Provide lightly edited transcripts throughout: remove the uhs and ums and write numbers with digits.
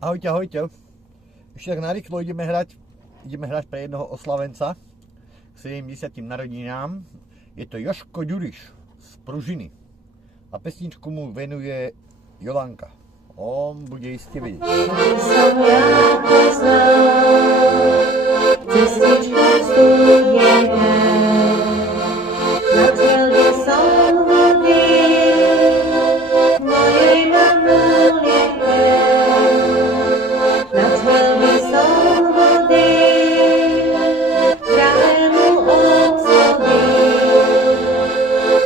Ahojte, ahojte. Ešte tak narýchlo ideme hrať pre jednoho oslavenca k 70. narodinám. Je to Jožko Ďuriš z Pružiny. A pesničku mu venuje Jolanka. On bude iste vedieť. Som ja poznal cestičku studené, na celde som hodil mojej mamulike. Na celde som hodil drahému otcovi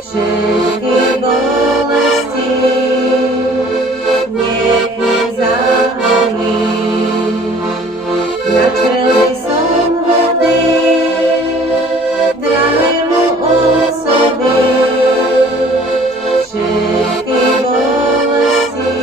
všetky bolesti. Na čele som hodil drahému otcovi všetky bolesti.